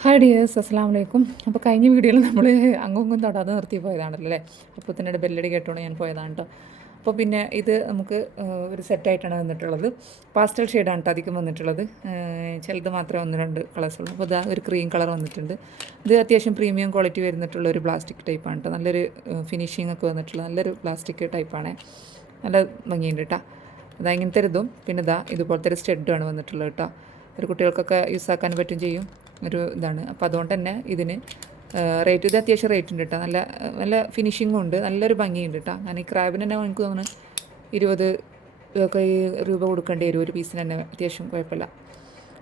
Hi dears അസ്സാം വലൈക്കും അപ്പോൾ കഴിഞ്ഞ വീഡിയോയിൽ നമ്മൾ അങ്ങും തൊടാതെ നിർത്തി പോയതാണല്ലോ അല്ലേ? അപ്പോൾ തന്നെ ബെല്ലടി കേട്ടോണ്ട് ഞാൻ പോയതാണ് കേട്ടോ അപ്പോൾ പിന്നെ ഇത് നമുക്ക് ഒരു സെറ്റായിട്ടാണ് വന്നിട്ടുള്ളത്. പാസ്റ്റൽ ഷെയ്ഡാണ് കേട്ടോ അധികം വന്നിട്ടുള്ളത്. ചിലത് മാത്രമേ ഒന്ന് രണ്ട് കളേഴ്സ് ഉള്ളൂ. അപ്പോൾ ഇതാ ഒരു ക്രീം കളർ വന്നിട്ടുണ്ട്. ഇത് അത്യാവശ്യം പ്രീമിയം ക്വാളിറ്റി വരുന്നിട്ടുള്ള ഒരു പ്ലാസ്റ്റിക് ടൈപ്പാണ് കേട്ടോ നല്ലൊരു ഫിനിഷിംഗ് ഒക്കെ വന്നിട്ടുള്ള നല്ലൊരു പ്ലാസ്റ്റിക് ടൈപ്പാണ് നല്ല ഭംഗിയുണ്ട് കേട്ടോ അതാ ഇങ്ങനത്തെ ഒരു ഇതും. പിന്നെ ഇതാ ഇതുപോലത്തെ ഒരു സ്റ്റെഡുമാണ് വന്നിട്ടുള്ളത് കേട്ടോ ഒരു കുട്ടികൾക്കൊക്കെ യൂസ് ആക്കാൻ പറ്റും ചെയ്യും. ഒരു ഇതാണ്. അപ്പോൾ അതുകൊണ്ട് തന്നെ ഇതിന് റേറ്റ് ഇത് അത്യാവശ്യം റേറ്റ് ഉണ്ട് കേട്ടോ നല്ല നല്ല ഫിനിഷിങ്ങും ഉണ്ട്. നല്ലൊരു ഭംഗിയുണ്ട് കേട്ടോ അങ്ങനെ ഈ ക്രാബിന് തന്നെ എനിക്ക് തോന്നുന്നു ഇരുപത് രൂപ കൊടുക്കേണ്ടി വരും. ഒരു പീസിന് തന്നെ അത്യാവശ്യം കുഴപ്പമില്ല.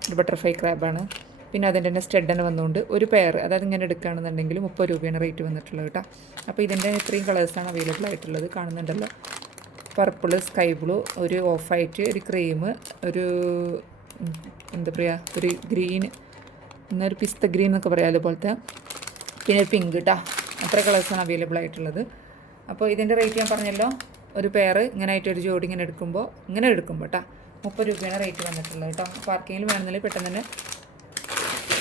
ഒരു ബട്ടർഫ്ലൈ ക്രാബാണ് പിന്നെ അതിന്റെ തന്നെ സ്റ്റെഡ് തന്നെ വന്നുകൊണ്ട് ഒരു പെയർ അതായത് ഇങ്ങനെ എടുക്കുകയാണെന്നുണ്ടെങ്കിൽ മുപ്പത് രൂപയാണ് റേറ്റ് വന്നിട്ടുള്ളത് കേട്ടോ അപ്പോൾ ഇതിന്റെ ഇത്രയും കളേഴ്സാണ് അവൈലബിൾ ആയിട്ടുള്ളത് കാണുന്നുണ്ടല്ലോ. പർപ്പിൾ സ്കൈ ബ്ലൂ ഒരു ഓഫ് വൈറ്റ് ഒരു ക്രീം ഒരു എന്താ പറയുക ഒരു ഗ്രീൻ എന്നൊരു പിസ്ത ഗ്രീൻ എന്നൊക്കെ പറയാം അതുപോലത്തെ പിന്നെ ഒരു പിങ്ക് കേട്ടോ അത്ര കളേഴ്സാണ് അവൈലബിൾ ആയിട്ടുള്ളത്. അപ്പോൾ ഇതിന്റെ റേറ്റ് ഞാൻ പറഞ്ഞല്ലോ. ഒരു പെയർ ഇങ്ങനെ ആയിട്ട് ഒരു ജോഡി ഇങ്ങനെ എടുക്കുമ്പോൾ ഇങ്ങനെ എടുക്കുമ്പോൾ കേട്ടോ മുപ്പത് രൂപയാണ് റേറ്റ് വന്നിട്ടുള്ളത് കേട്ടോ അപ്പോൾ ആർക്കെങ്കിലും വേണമെന്നില്ല പെട്ടെന്ന് തന്നെ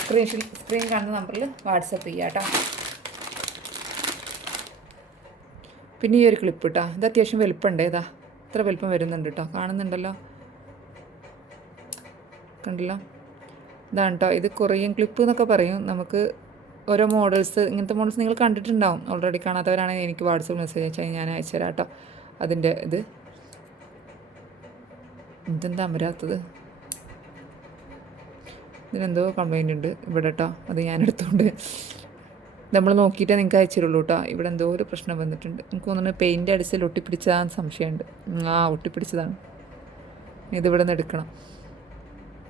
സ്ക്രീൻ സ്ക്രീൻ കാണുന്ന നമ്പറിൽ വാട്സപ്പ് ചെയ്യാം കേട്ടോ പിന്നെ ഈ ഒരു ക്ലിപ്പ് കേട്ടോ ഇത് അത്യാവശ്യം വലുപ്പമുണ്ട് ഇതാ. ഇത്ര വലുപ്പം വരുന്നുണ്ട് കേട്ടോ കാണുന്നുണ്ടല്ലോ. കണ്ടല്ലോ? ഇതാണ് കേട്ടോ ഇത് കൊറിയൻ ക്ലിപ്പ് എന്നൊക്കെ പറയും. നമുക്ക് ഓരോ മോഡൽസ് ഇങ്ങനത്തെ മോഡൽസ് നിങ്ങൾ കണ്ടിട്ടുണ്ടാവും. ഓൾറെഡി കാണാത്തവരാണെങ്കിൽ എനിക്ക് വാട്സപ്പ് മെസ്സേജ് അയച്ചാൽ ഞാൻ അയച്ചു തരാം കേട്ടോ അതിന്റെ ഇത്. ഇതെന്താ അമരാത്തത്? ഇതിനെന്തോ കംപ്ലൈന്റ് ഉണ്ട്. ഇവിടെ കേട്ടോ അത് ഞാൻ എടുത്തുകൊണ്ട് നമ്മൾ നോക്കിയിട്ടേ നിങ്ങൾക്ക് അയച്ചിരുള്ളൂ കേട്ടോ ഇവിടെ എന്തോ ഒരു പ്രശ്നം വന്നിട്ടുണ്ട്. നിങ്ങൾക്ക് തോന്നുന്നു പെയിന്റ് അടിച്ചിൽ ഒട്ടിപ്പിടിച്ചതാന്ന് സംശയമുണ്ട്. ആ ഒട്ടിപ്പിടിച്ചതാണ്. ഇതിവിടെ നിന്ന് എടുക്കണം.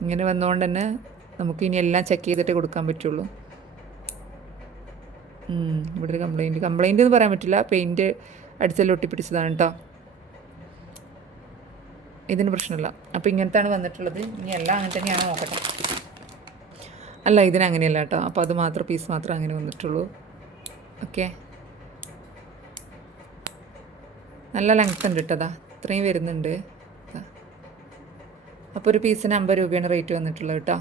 ഇങ്ങനെ വന്നുകൊണ്ട് തന്നെ നമുക്ക് ഇനി എല്ലാം ചെക്ക് ചെയ്തിട്ടേ കൊടുക്കാൻ പറ്റുള്ളൂ. ഇവിടെ ഒരു കംപ്ലൈന്റ് കംപ്ലൈന്റ് എന്ന് പറയാൻ പറ്റില്ല. പെയിന്റ് അടിച്ചെല്ലാം ഒട്ടിപ്പിടിച്ചതാണ് കേട്ടോ ഇതിന് പ്രശ്നമില്ല. അപ്പോൾ ഇങ്ങനത്താണ് വന്നിട്ടുള്ളത്. ഇനി എല്ലാം അങ്ങനെ തന്നെയാണ് നോക്കട്ടെ. അല്ല ഇതിന് അങ്ങനെയല്ല കേട്ടോ അപ്പോൾ അത് മാത്രം പീസ് മാത്രം അങ്ങനെ വന്നിട്ടുള്ളൂ. ഓക്കെ നല്ല ലെങ്ത് ഉണ്ട് കേട്ടോ അതാ ഇത്രയും വരുന്നുണ്ട്. അപ്പോൾ ഒരു പീസിന് അമ്പത് രൂപയാണ് റേറ്റ് വന്നിട്ടുള്ളത് കേട്ടോ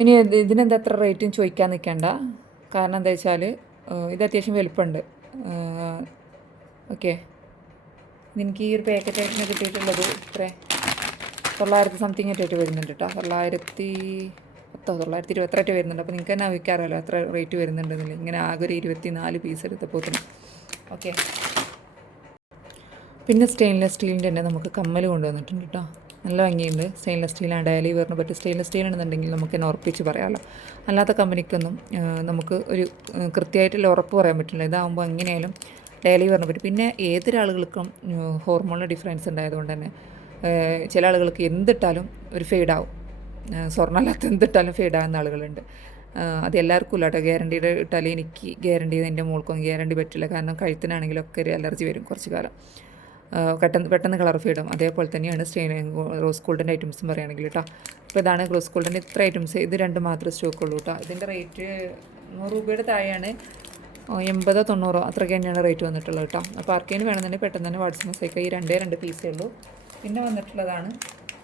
ഇനി ഇത് ഇതിനെന്താ എത്ര റേറ്റും ചോദിക്കാൻ നിൽക്കേണ്ട. കാരണം എന്താ വെച്ചാൽ ഇത് അത്യാവശ്യം വലുപ്പമുണ്ട്. ഓക്കെ. എനിക്ക് ഈ ഒരു പാക്കറ്റ് ആയിട്ട് കിട്ടിയിട്ടുള്ളത് ഇത്ര. തൊള്ളായിരത്തി സംതിങ് ആയിട്ട് വരുന്നുണ്ട് കേട്ടോ തൊള്ളായിരത്തി പത്തോ തൊള്ളായിരത്തി ഇരുപത്തിരട്ട് വരുന്നുണ്ട്. അപ്പോൾ നിങ്ങൾക്ക് തന്നെ വിൽക്കാറല്ലോ എത്ര റേറ്റ് വരുന്നുണ്ടെന്നില്ല ഇങ്ങനെ ആകെ ഒരു ഇരുപത്തി നാല് പീസ് എടുത്തപ്പോൾ ഓക്കെ. പിന്നെ സ്റ്റെയിൻലെസ് സ്റ്റീലിന്റെ തന്നെ നമുക്ക് കമ്മൽ കൊണ്ടുവന്നിട്ടുണ്ട് കേട്ടോ നല്ല ഭംഗിയുണ്ട്. സ്റ്റെയിൻലെസ് സ്റ്റീലാണ് ഡയലി വേറിന് പറ്റും സ്റ്റെയിൻലെസ് സ്റ്റീൽ ആണെന്നുണ്ടെങ്കിൽ നമുക്ക് തന്നെ ഉറപ്പിച്ച് പറയാമല്ലോ അല്ലാത്ത കമ്പനിക്കൊന്നും നമുക്ക് ഒരു കൃത്യമായിട്ടുള്ള ഉറപ്പ് പറയാൻ പറ്റില്ല. ഇതാകുമ്പോൾ എങ്ങനെയായാലും ഡയലി വേറിന് പറ്റും. പിന്നെ ഏതൊരാളുകൾക്കും ഹോർമോണിൽ ഡിഫറൻസ് ഉണ്ടായതുകൊണ്ട് തന്നെ ചില ആളുകൾക്ക് എന്തിട്ടാലും ഒരു ഫെയ്ഡാവും സ്വർണമല്ലാത്ത എന്തിട്ടാലും ഫെയ്ഡാകുന്ന ആളുകളുണ്ട്. അത് എല്ലാവർക്കും ഇല്ല കേട്ടോ. ഗ്യാരണ്ടിയുടെ ഇട്ടാലേ എനിക്ക് ഗ്യാരണ്ടി എന്റെ മോൾക്കൊന്നും ഗ്യാരണ്ടി പറ്റില്ല. കാരണം കഴുത്തിനാണെങ്കിലൊക്കെ ഒരു അലർജി വരും കുറച്ച് കാലം. പെട്ടെന്ന് പെട്ടെന്ന് കളർ ഫീഡും അതേപോലെ തന്നെയാണ് സ്റ്റെയിൻ റോസ് ഗോൾഡിന്റെ ഐറ്റംസും പറയുകയാണെങ്കിൽ കേട്ടോ. അപ്പോൾ ഇതാണ് റോസ് ഗോൾഡിന്റെ ഇത്ര ഐറ്റംസ്. ഇത് രണ്ട് മാത്രമേ സ്റ്റോക്ക് ഉള്ളൂ കേട്ടോ. ഇതിന്റെ റേറ്റ് നൂറ് രൂപയുടെ താഴെയാണ്. എൺപതോ തൊണ്ണൂറോ അത്രയ്ക്ക് തന്നെയാണ് റേറ്റ് വന്നിട്ടുള്ളത് കേട്ടോ. അപ്പോൾ ആർക്കെങ്കിലും വേണമെന്നുണ്ടെങ്കിൽ പെട്ടെന്ന് തന്നെ വാട്സപ്പ് മെസ്സേജ് ഈ രണ്ടേ രണ്ട് പീസേ ഉള്ളൂ. പിന്നെ വന്നിട്ടുള്ളതാണ്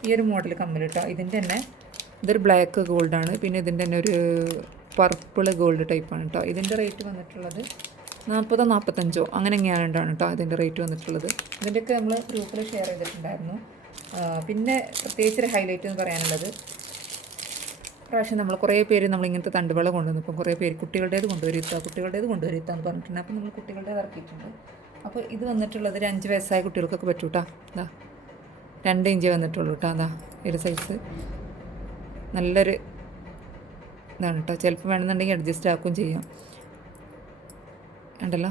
ഈ ഒരു മോഡൽ കമ്മൽ കേട്ടോ. ഇതിന്റെ തന്നെ ഇതൊരു ബ്ലാക്ക് ഗോൾഡാണ്. പിന്നെ ഇതിന്റെ തന്നെ ഒരു പർപ്പിൾ ഗോൾഡ് ടൈപ്പാണ് കേട്ടോ. ഇതിന്റെ റേറ്റ് വന്നിട്ടുള്ളത് നാൽപ്പതോ നാൽപ്പത്തഞ്ചോ അങ്ങനെ ഉണ്ടാണ് കേട്ടോ ഇതിന്റെ റേറ്റ് വന്നിട്ടുള്ളത്. ഇതിന്റെയൊക്കെ നമ്മൾ ഗ്രൂപ്പിൽ ഷെയർ ചെയ്തിട്ടുണ്ടായിരുന്നു. പിന്നെ പ്രത്യേകിച്ച് ഒരു ഹൈലൈറ്റ് എന്ന് പറയാനുള്ളത് പ്രാവശ്യം നമ്മൾ കുറേ പേര് നമ്മൾ ഇങ്ങനത്തെ തണ്ടുവള കൊണ്ടുവന്നു. ഇപ്പം കുറേ പേര് കുട്ടികളുടേത് കൊണ്ടുവരുത്താം കുട്ടികളുടേത് കൊണ്ടുവരുത്താന്ന് പറഞ്ഞിട്ടുണ്ട്. അപ്പോൾ നമ്മൾ കുട്ടികളുടേത് ഇറക്കിയിട്ടുണ്ട്. അപ്പോൾ ഇത് വന്നിട്ടുള്ളത് ഒരു അഞ്ച് വയസ്സായ കുട്ടികൾക്കൊക്കെ പറ്റൂ കേട്ടോ എന്താ രണ്ട് ഇഞ്ച് വന്നിട്ടുള്ളൂ കേട്ടോ അതാ ഒരു സൈസ് നല്ലൊരു ഇതാണ് കേട്ടോ ചിലപ്പോൾ വേണമെന്നുണ്ടെങ്കിൽ അഡ്ജസ്റ്റ് ആക്കുകയും ചെയ്യാം. ഉണ്ടല്ലോ.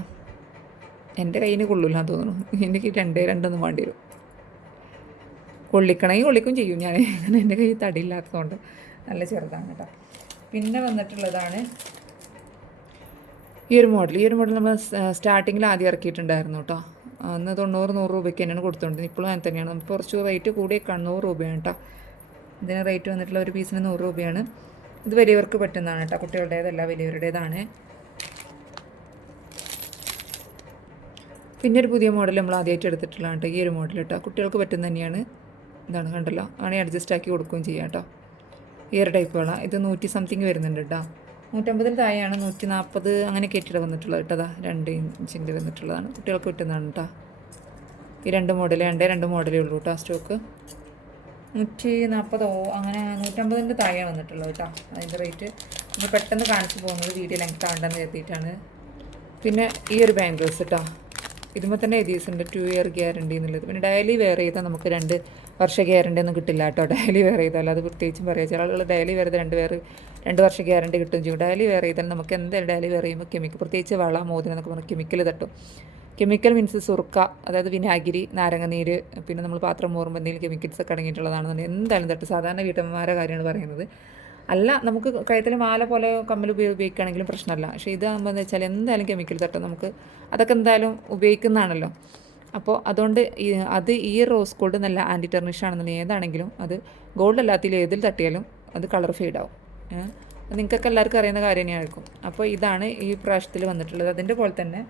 എന്റെ കയ്യിന് കൊള്ളൂല്ല തോന്നുന്നു. എനിക്ക് രണ്ടേ രണ്ടൊന്നും വേണ്ടി വരും. കൊള്ളിക്കണമെങ്കിൽ കൊള്ളിക്കും ചെയ്യും. ഞാൻ അങ്ങനെ എന്റെ കയ്യിൽ തടിയില്ലാത്തതുകൊണ്ട് നല്ല ചെറുതാണ് കേട്ടോ. പിന്നെ വന്നിട്ടുള്ളതാണ് ഈ ഒരു മോഡൽ. ഈ ഒരു മോഡൽ നമ്മൾ സ്റ്റാർട്ടിങ്ങിൽ ആദ്യം ഇറക്കിയിട്ടുണ്ടായിരുന്നു കേട്ടോ. അന്ന് തൊണ്ണൂറ് നൂറ് രൂപയ്ക്ക് തന്നെയാണ് കൊടുത്തുകൊണ്ടിരുന്നത്. ഇപ്പോഴും അങ്ങനെ തന്നെയാണ്. നമുക്ക് കുറച്ച് റേറ്റ് കൂടിയേക്കാണ് നൂറ് രൂപയാണ് കേട്ടോ. ഇതിന് റേറ്റ് വന്നിട്ടുള്ള ഒരു പീസിന് നൂറ് രൂപയാണ്. ഇത് വലിയവർക്ക് പറ്റുന്നതാണ് കേട്ടോ. കുട്ടികളുടേതല്ല വലിയവരുടേതാണ്. പിന്നെ ഒരു പുതിയ മോഡൽ നമ്മൾ ആദ്യമായിട്ട് എടുത്തിട്ടുള്ളതാണ് കേട്ടോ ഈ ഒരു മോഡൽ കേട്ടോ കുട്ടികൾക്ക് പറ്റുന്ന തന്നെയാണ്. ഇതാണ് കണ്ടല്ലോ. ആണെങ്കിൽ അഡ്ജസ്റ്റ് ആക്കി കൊടുക്കുകയും ചെയ്യാം കേട്ടോ ഈ ഒരു ടൈപ്പ് വള ഇത് നൂറ്റി സംതിങ് വരുന്നുണ്ട് കേട്ടോ നൂറ്റമ്പതിൽ താഴെയാണ് നൂറ്റി നാൽപ്പത് അങ്ങനെ കയറ്റിയിട്ട് വന്നിട്ടുള്ളത് കേട്ടോ രണ്ട് ഇഞ്ചിന്റെ വന്നിട്ടുള്ളതാണ്. കുട്ടികൾക്ക് കിട്ടുന്നതാണ് കേട്ടോ ഈ രണ്ട് മോഡൽ രണ്ടേ രണ്ട് മോഡലേ ഉള്ളൂ കേട്ടോ സ്റ്റോക്ക് നൂറ്റി നാൽപ്പതോ അങ്ങനെ നൂറ്റമ്പതിന്റെ താഴെയാണ് വന്നിട്ടുള്ളത് കേട്ടോ അതിന്റെ റേറ്റ് പെട്ടെന്ന് കാണിച്ചു പോകുന്നത് വീഡിയോ ലെങ്ത് ആണ്ടെന്ന് കരുതിയിട്ടാണ്. പിന്നെ ഈ ഒരു ബാംഗിൾസ് കേട്ടോ ഇതുമ്പോൾ തന്നെ എഴുതിയിട്ടുണ്ട് ടു ഇയർ ഗ്യാരണ്ടി എന്നുള്ളത്. പിന്നെ ഡയലി വെയർ ചെയ്താൽ നമുക്ക് രണ്ട് വർഷ ഗ്യാരണ്ടി ഒന്നും കിട്ടില്ല കേട്ടോ. ഡയലി വെയർ ചെയ്താൽ അത് പ്രത്യേകിച്ചും പറയാം. ചില ആളുകൾ ഡയലി വെയർ ചെയ്ത് രണ്ട് വേറെ രണ്ട് വർഷ ഗ്യാരണ്ടി കിട്ടും ചെയ്യും. ഡയലി വെയർ ചെയ്താൽ നമുക്ക് എന്തായാലും ഡയലി വെയർ ചെയ്യുമ്പോൾ കെമിക്കൽ പ്രത്യേകിച്ച് വള മോതിരം എന്നൊക്കെ പറഞ്ഞാൽ കെമിക്കൽ തട്ടും. കെമിക്കൽ മീൻസ് സുർക്ക അതായത് വിനാഗിരി നാരങ്ങനീര് പിന്നെ നമ്മൾ പാത്രം മോറുമ്പോൾ എന്തെങ്കിലും കെമിക്കൽസ് ഒക്കെ അടങ്ങിയിട്ടുള്ളതാണെന്നുണ്ടെങ്കിൽ എന്തായാലും തട്ട്. സാധാരണ വീട്ടമ്മമാരുടെ കാര്യമാണ് പറയുന്നത്. അല്ല നമുക്ക് കഴുത്തിൽ മാല പോലെ കമ്മൽ ഉപയോഗി ഉപയോഗിക്കുകയാണെങ്കിലും പ്രശ്നമല്ല. പക്ഷേ ഇതാകുമ്പോൾ എന്ന് വെച്ചാൽ എന്തായാലും കെമിക്കൽ തട്ടം നമുക്ക് അതൊക്കെ എന്തായാലും ഉപയോഗിക്കുന്നതാണല്ലോ. അപ്പോൾ അതുകൊണ്ട് അത് ഈ റോസ് ഗോൾഡ് നല്ല ആന്റി ടെർണിഷ് ആണെന്നുണ്ടെങ്കിൽ ഏതാണെങ്കിലും അത് ഗോൾഡ് അല്ലാത്തതിൽ ഏതിൽ തട്ടിയാലും അത് കളർ ഫെയ്ഡ് അത് നിങ്ങൾക്കൊക്കെ എല്ലാവർക്കും അറിയുന്ന കാര്യം തന്നെയായിരിക്കും. അപ്പോൾ ഇതാണ് ഈ പ്രാവശ്യത്തിൽ വന്നിട്ടുള്ളത്. അതിന്റെ പോലെ തന്നെ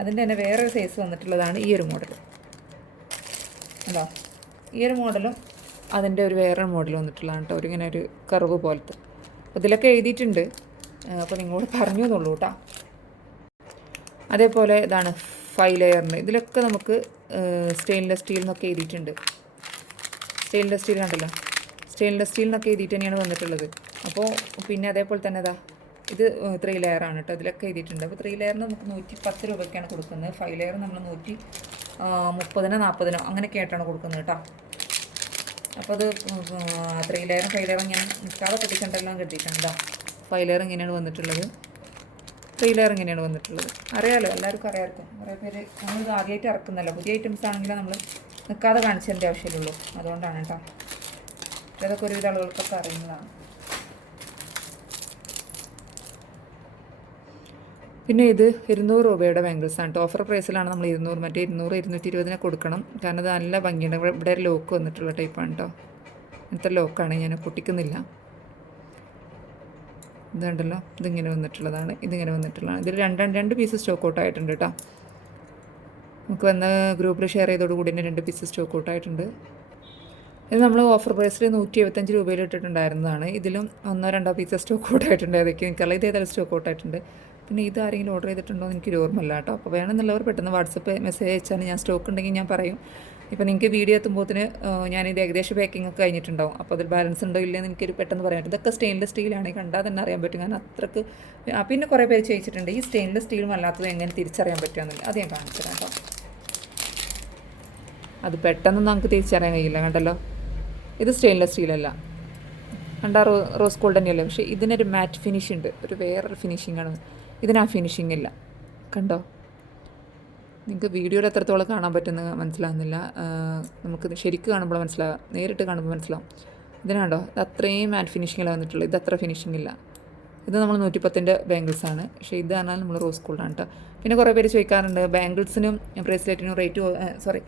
അതിന്റെ തന്നെ വേറൊരു സൈസ് വന്നിട്ടുള്ളതാണ് ഈ ഒരു മോഡൽ അല്ലോ ഈ ഒരു മോഡലും അതിന്റെ ഒരു വേറെ മോഡൽ വന്നിട്ടുള്ളതാണ് കേട്ടോ. ഒരു ഇങ്ങനെ ഒരു കർവ് പോലത്തെ. ഇതിലൊക്കെ എഴുതിയിട്ടുണ്ട്. അപ്പോൾ നിങ്ങളോട് പറഞ്ഞു എന്നുള്ളൂ കേട്ടോ. അതേപോലെ ഇതാണ് ഫൈവ് ലെയറിന് ഇതിലൊക്കെ നമുക്ക് സ്റ്റെയിൻലെസ് സ്റ്റീൽ എന്നൊക്കെ എഴുതിയിട്ടുണ്ട്. സ്റ്റെയിൻലെസ് സ്റ്റീൽ കണ്ടല്ലോ. സ്റ്റെയിൻലെസ് സ്റ്റീൽ എന്നൊക്കെ എഴുതിയിട്ട് തന്നെയാണ് വന്നിട്ടുള്ളത്. അപ്പോൾ പിന്നെ അതേപോലെ തന്നെ അതാ ഇത് ത്രീ ലെയറാണ് കേട്ടോ. ഇതിലൊക്കെ എഴുതിയിട്ടുണ്ട്. അപ്പോൾ ത്രീ ലെയറിന് നമുക്ക് നൂറ്റി പത്ത് രൂപയ്ക്കാണ് കൊടുക്കുന്നത്. ഫൈവ് ലെയർ നമ്മൾ നൂറ്റി മുപ്പതിനോ നാൽപ്പതിനോ അങ്ങനെയൊക്കെ ആയിട്ടാണ് കൊടുക്കുന്നത് കേട്ടോ. അപ്പോൾ അത് ത്രീ ലെയറും ഫൈവ് ലെയറും ഞാൻ നിൽക്കാതെ പൊട്ടിക്കണ്ടെല്ലാം കിട്ടിയിട്ടുണ്ട് ഫൈവ് ലെയർ ഇങ്ങനെയാണ് വന്നിട്ടുള്ളത്. ത്രീ ലെയർ ഇങ്ങനെയാണ് വന്നിട്ടുള്ളത്. അറിയാമല്ലോ എല്ലാവർക്കും അറിയാമായിരിക്കും. കുറേ പേര് നമ്മളിത് ആദ്യമായിട്ട് ഇറക്കുന്നല്ലോ. പുതിയ ഐറ്റംസ് ആണെങ്കിൽ നമ്മൾ നിൽക്കാതെ കാണിച്ചതിന്റെ ആവശ്യമുള്ളൂ. അതുകൊണ്ടാണ് കേട്ടോ ഇതൊക്കെ ഒരുവിധ ആളുകൾക്കൊക്കെ അറിയുന്നതാണ്. പിന്നെ ഇത് ഇരുന്നൂറ് രൂപയുടെ ബാംഗിൾസ് ആണ് ഓഫർ പ്രൈസിലാണ് നമ്മൾ ഇരുന്നൂറ് മറ്റേ ഇരുന്നൂറ് ഇരുന്നൂറ്റി ഇരുപതിനെ കൊടുക്കണം. കാരണം അത് നല്ല ഭംഗിയുണ്ട്. ഇവിടെ ലോക്ക് വന്നിട്ടുള്ള ടൈപ്പാണ് കേട്ടോ ഇങ്ങനത്തെ ലോക്കാണ് ഞാൻ പൊട്ടിക്കുന്നില്ല. ഇതുണ്ടല്ലോ ഇതിങ്ങനെ വന്നിട്ടുള്ളതാണ്. ഇതിങ്ങനെ വന്നിട്ടുള്ളതാണ്. ഇതിൽ രണ്ട് രണ്ട് പീസ് സ്റ്റോക്ക് ഔട്ട് ആയിട്ടുണ്ട് കേട്ടോ നമുക്ക് വന്ന ഗ്രൂപ്പിൽ ഷെയർ ചെയ്തോട് കൂടി തന്നെ രണ്ട് പീസ് സ്റ്റോക്ക് ഔട്ട് ആയിട്ടുണ്ട്. ഇത് നമ്മൾ ഓഫർ പ്രൈസിൽ നൂറ്റി എഴുപത്തഞ്ച് രൂപയിൽ ഇട്ടിട്ടുണ്ടായിരുന്നതാണ്. ഇതിലും ഒന്നോ രണ്ടോ പീസ് സ്റ്റോക്ക് ഔട്ട് ആയിട്ടുണ്ട്. ഏതൊക്കെ എനിക്കറിയാം ഇത് ഏതായാലും സ്റ്റോക്ക് ഔട്ട് ആയിട്ടുണ്ട്. പിന്നെ ഇത് ആരെങ്കിലും ഓർഡർ ചെയ്തിട്ടുണ്ടോ എനിക്ക് ഓർമ്മയില്ല കേട്ടോ. അപ്പോൾ വേണമെന്നുള്ളവർ പെട്ടെന്ന് വാട്സപ്പ് മെസ്സേജ് അയച്ചാൽ ഞാൻ സ്റ്റോക്ക് ഉണ്ടെങ്കിൽ ഞാൻ പറയും. ഇപ്പോൾ നിങ്ങൾക്ക് വീഡിയോ എത്തുമ്പോഴത്തിന് ഞാനിത് ഏകദേശം പാക്കിംഗ് ഒക്കെ കഴിഞ്ഞിട്ടുണ്ടാവും. അപ്പോൾ അതിൽ ബാലൻസ് ഉണ്ടോ ഇല്ലയെന്ന് എനിക്കൊരു പെട്ടെന്ന് പറയാം ഇതൊക്കെ സ്റ്റെയിൻലെസ് സ്റ്റീലാണ് കണ്ടാൽ തന്നെ അറിയാൻ പറ്റും. ഞാൻ അത്രയ്ക്ക് പിന്നെ കുറേ പേര് ചോദിച്ചിട്ടുണ്ട് ഈ സ്റ്റെയിൻലെസ് സ്റ്റീലും അല്ലാത്തത് എങ്ങനെ തിരിച്ചറിയാൻ പറ്റുമെന്നില്ല അത് ഞാൻ കാണിച്ചു തരാം കേട്ടോ. അത് പെട്ടെന്ന് നമുക്ക് തിരിച്ചറിയാൻ കഴിയില്ല കണ്ടല്ലോ? ഇത് സ്റ്റെയിൻലെസ് സ്റ്റീലല്ല കണ്ടാ റോസ് ഗോൾഡ് തന്നെയല്ലേ? പക്ഷേ ഇതിനൊരു മാറ്റ് ഫിനിഷ് ഉണ്ട്. ഒരു വേറൊരു ഫിനിഷിംഗ് ആണ്. ഇതിന് ഫിനിഷിംഗ് ഇല്ല. കണ്ടോ? നിങ്ങൾക്ക് വീഡിയോയിൽ എത്രത്തോളം കാണാൻ പറ്റുന്ന മനസ്സിലാകുന്നില്ല നമുക്ക് ശരിക്ക് കാണുമ്പോൾ മനസ്സിലാകാം നേരിട്ട് കാണുമ്പോൾ മനസ്സിലാവും. ഇതിനാണ്ടോ ഇത് അത്രയും മാറ്റ് ഫിനിഷിങ്ങിലാണ് വന്നിട്ടുള്ളത് ഇത് അത്ര ഫിനിഷിംഗ് ഇല്ല. ഇത് നമ്മൾ നൂറ്റിപ്പത്തിന്റെ ആണ്. പക്ഷേ ഇത് പറഞ്ഞാൽ നമ്മൾ റോസ് ഗോൾഡാണ് കേട്ടോ പിന്നെ കുറേ പേര് ചോദിക്കാറുണ്ട് ബാംഗിൾസിനും ബ്രേസ്ലെറ്റിനും റേറ്റ് സോറി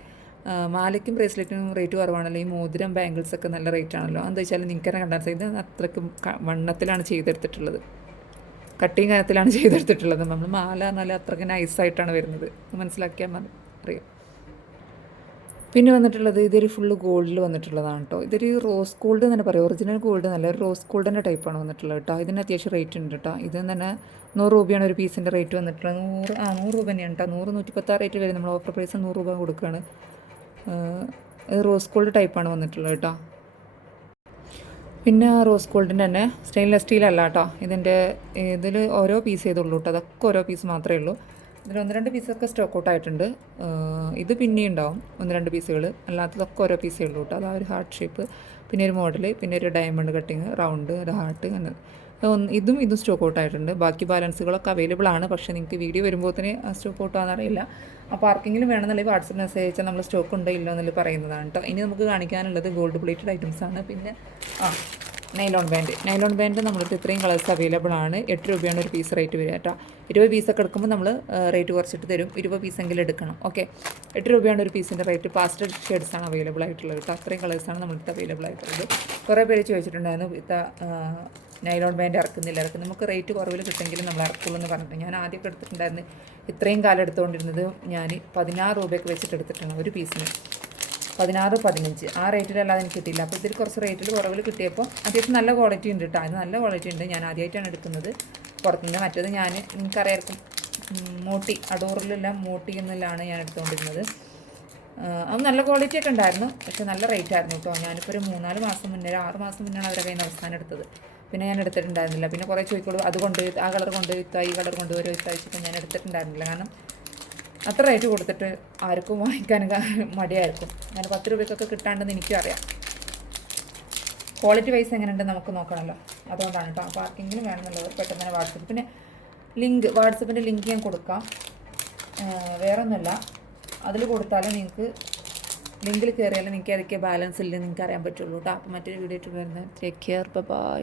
മാലയ്ക്കും ബ്രേസ്ലെറ്റിനും റേറ്റ് കുറവാണല്ലോ? ഈ മോതിരം ബാംഗിൾസൊക്കെ നല്ല റേറ്റ് ആണല്ലോ? എന്താ വെച്ചാൽ നിങ്ങൾക്ക് തന്നെ കണ്ടാൽ ഇത് അത്രയ്ക്കും വണ്ണത്തിലാണ് ചെയ്തെടുത്തിട്ടുള്ളത്. കട്ടിങ് കനത്തിലാണ് ചെയ്തെടുത്തിട്ടുള്ളത്. നമ്മൾ മാല പറഞ്ഞാൽ അത്രയ്ക്ക് നൈസായിട്ടാണ് വരുന്നത്. മനസ്സിലാക്കിയാൽ മതി. അറിയാം. പിന്നെ വന്നിട്ടുള്ളത് ഇതൊരു ഫുള്ള് ഗോൾഡിൽ വന്നിട്ടുള്ളതാണ് കേട്ടോ ഇതൊരു റോസ് ഗോൾഡ് തന്നെ പറയും. ഒറിജിനൽ ഗോൾഡ് നല്ല റോസ് ഗോൾഡിന്റെ ടൈപ്പാണ് വന്നിട്ടുള്ളത് കേട്ടോ ഇതിന് അത്യാവശ്യം റേറ്റ് ഉണ്ട് കേട്ടോ ഇത് തന്നെ നൂറ് രൂപയാണ് ഒരു പീസിന്റെ റേറ്റ് വന്നിട്ടുള്ളത്. നൂറ് ആ നൂറ് രൂപ തന്നെയാണ് കേട്ടോ നൂറ് നൂറ്റിപ്പത്താറ് റേറ്റ് വരും നമ്മൾ ഓഫർ പ്രൈസ് നൂറ് രൂപ കൊടുക്കുകയാണ് റോസ് ഗോൾഡ് ടൈപ്പാണ് വന്നിട്ടുള്ളത് കേട്ടോ പിന്നെ റോസ് ഗോൾഡിന്റെ തന്നെ സ്റ്റെയിൻലെസ് സ്റ്റീലല്ല കേട്ടോ. ഇതിന്റെ ഇതിൽ ഓരോ പീസ് ചെയ്തുള്ളൂ കേട്ടോ. അതൊക്കെ ഓരോ പീസ് മാത്രമേ ഉള്ളൂ. ഇതിൽ ഒന്ന് രണ്ട് പീസൊക്കെ സ്റ്റോക്ക് ഔട്ട് ആയിട്ടുണ്ട്. ഇത് പിന്നെയും ഉണ്ടാവും. ഒന്ന് രണ്ട് പീസുകൾ അല്ലാത്തതൊക്കെ ഓരോ പീസേ ഉള്ളൂ കേട്ടോ. അതാ ഒരു ഹാർട്ട് ഷേപ്പ് പിന്നെ ഒരു മോഡൽ പിന്നെ ഒരു ഡയമണ്ട് കട്ടിങ് റൗണ്ട് ഒരു ഹാർട്ട് അങ്ങനെ. ഇതും ഇതും സ്റ്റോക്ക് ഔട്ട് ആയിട്ടുണ്ട്. ബാക്കി ബാലൻസുകളൊക്കെ അവൈലബിൾ ആണ്. പക്ഷേ നിങ്ങൾക്ക് വീഡിയോ വരുമ്പോഴത്തേന് സ്റ്റോക്ക് ഔട്ട് ആണെന്നറിയില്ല അപ്പോൾ ആർക്കെങ്കിലും വേണമെന്നുണ്ടെങ്കിൽ വാട്സപ്പ് മെസ്സേജ് അയച്ചാൽ നമ്മൾ സ്റ്റോക്ക് ഉണ്ടോ ഇല്ലോ എന്നുള്ളത് പറയുന്നതാണ് കേട്ടോ. ഇനി നമുക്ക് കാണിക്കാനുള്ളത് ഗോൾഡ് പ്ലേറ്റഡ് ഐറ്റംസ് ആണ്. പിന്നെ ആ നൈലോൺ ബാൻഡ് നൈലോൺ ബാൻഡ് നമ്മളിപ്പോൾ ഇത്രയും കളേഴ്സ് അവൈലബിൾ ആണ്. എട്ട് രൂപയാണ് ഒരു പീസ് റേറ്റ് വരിക കേട്ടോ. ഇരുപത് പീസൊക്കെ എടുക്കുമ്പോൾ നമ്മൾ റേറ്റ് കുറച്ചിട്ട് തരും. ഇരുപത് പീസെങ്കിലും എടുക്കണം. ഓക്കെ എട്ട് രൂപയാണ് ഒരു പീസിന്റെ റേറ്റ് പാസ്റ്റൽ ആണ് അവൈലബിൾ ആയിട്ടുള്ളത് കേട്ടോ. അത്രയും കളേഴ്സാണ് നമ്മളിപ്പോൾ അവൈലബിൾ ആയിട്ടുള്ളത്. കുറേ പേര് ചോദിച്ചിട്ടുണ്ടായിരുന്നു ഇത്ത നൈലോൺ ബാൻഡ് ഇറക്കുന്നില്ല. ഇറക്കുന്നത് നമുക്ക് റേറ്റ് കുറവിൽ കിട്ടുമെങ്കിലും നമ്മൾ ഇറക്കുള്ളൂ എന്ന് പറഞ്ഞിട്ട് ഞാൻ ആദ്യമൊക്കെ എടുത്തിട്ടുണ്ടായിരുന്നു. ഇത്രയും കാലം എടുത്തുകൊണ്ടിരുന്നത് ഞാൻ പതിനാറ് രൂപയൊക്കെ വെച്ചിട്ട് എടുത്തിട്ടാണ് ഒരു പീസിന് പതിനാറ് പതിനഞ്ച്. ആ റേറ്റിലല്ലാതെ എനിക്ക് കിട്ടിയില്ല. അപ്പോൾ ഇതിൽ കുറച്ച് റേറ്റിൽ കുറവിൽ കിട്ടിയപ്പോൾ അത്യാവശ്യം നല്ല ക്വാളിറ്റി ഉണ്ട് കേട്ടോ അത് നല്ല ക്വാളിറ്റി ഉണ്ട്. ഞാൻ ആദ്യമായിട്ടാണ് എടുക്കുന്നത്. പുറത്തുനിന്ന് മറ്റേത് ഞാൻ നിങ്ങൾക്കറിയായിരിക്കും മൂട്ടി. അടൂറിലുള്ള മോട്ടി എന്നുള്ളതാണ് ഞാൻ എടുത്തുകൊണ്ടിരുന്നത്. അത് നല്ല ക്വാളിറ്റി ഒക്കെ ഉണ്ടായിരുന്നു. പക്ഷെ നല്ല റേറ്റ് ആയിരുന്നു കേട്ടോ ഞാനിപ്പോൾ ഒരു മൂന്നാൽ മാസം മുന്നേ ഒരു ആറ് മാസം മുന്നേ അവരുടെ കയ്യിൽ നിന്ന് അവസാനം എടുത്തത്. പിന്നെ ഞാൻ എടുത്തിട്ടുണ്ടായിരുന്നില്ല. പിന്നെ കുറേ ചോദിക്കുള്ളൂ അത് കൊണ്ട് ആ കളർ കൊണ്ട് വിത്തായി ഈ കളർ കൊണ്ട് ഒരു വിത്താഴ്ചയ്ക്ക് ഞാൻ എടുത്തിട്ടുണ്ടായിരുന്നില്ല. കാരണം അത്ര റേറ്റ് കൊടുത്തിട്ട് ആർക്കും വാങ്ങിക്കാൻ മടിയായിരിക്കും. ഞാൻ പത്ത് രൂപയ്ക്കൊക്കെ കിട്ടാണ്ടെന്ന് എനിക്കും അറിയാം. ക്വാളിറ്റി വൈസ് എങ്ങനെയുണ്ടെന്ന് നമുക്ക് നോക്കണമല്ലോ. അതുകൊണ്ടാണ് കേട്ടോ. അപ്പോൾ ആർക്കെങ്കിലും വേണമെന്നുള്ളവർ പെട്ടെന്ന് തന്നെ വാട്സപ്പ് പിന്നെ ലിങ്ക് വാട്സപ്പിന്റെ ലിങ്ക് ഞാൻ കൊടുക്കാം. വേറെ ഒന്നുമല്ല അതിൽ കൊടുത്താലും നിങ്ങൾക്ക് ലിങ്കിൽ കയറിയാലും നിങ്ങൾക്ക് ഏതൊക്കെ ബാലൻസ് ഇല്ലെന്ന് നിങ്ങൾക്ക് അറിയാൻ പറ്റുള്ളൂ കേട്ടോ. അപ്പോൾ മറ്റൊരു വീഡിയോ ആയിട്ട് വരുന്നത്. Take care bye